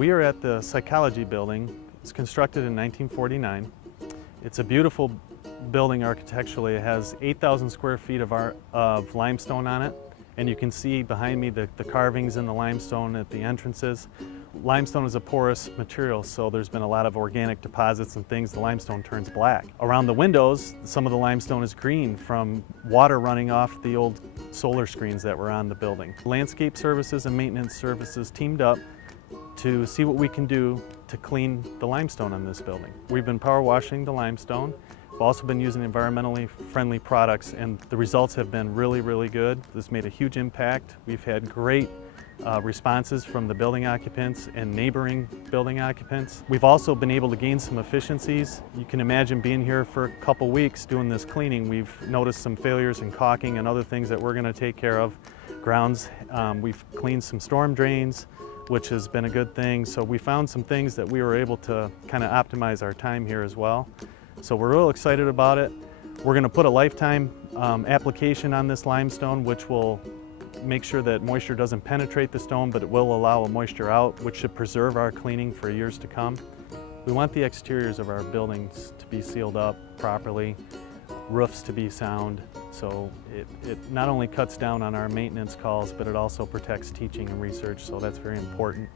We are at the Psychology building. It's constructed in 1949. It's a beautiful building architecturally. It has 8,000 square feet of limestone on it. And you can see behind me the carvings in the limestone at the entrances. Limestone is a porous material, so there's been a lot of organic deposits and things. The limestone turns black. Around the windows, some of the limestone is green from water running off the old solar screens that were on the building. Landscape services and maintenance services teamed up to see what we can do to clean the limestone on this building. We've been power washing the limestone. We've also been using environmentally friendly products, and the results have been really, really good. This made a huge impact. We've had great responses from the building occupants and neighboring building occupants. We've also been able to gain some efficiencies. You can imagine being here for a couple weeks doing this cleaning. We've noticed some failures in caulking and other things that we're going to take care of. Grounds, we've cleaned some storm drains, which has been a good thing. So we found some things that we were able to kind of optimize our time here as well. So we're real excited about it. We're going to put a lifetime application on this limestone, which will make sure that moisture doesn't penetrate the stone, but it will allow a moisture out, which should preserve our cleaning for years to come. We want the exteriors of our buildings to be sealed up properly, roofs to be sound, so it not only cuts down on our maintenance calls, but it also protects teaching and research, so that's very important.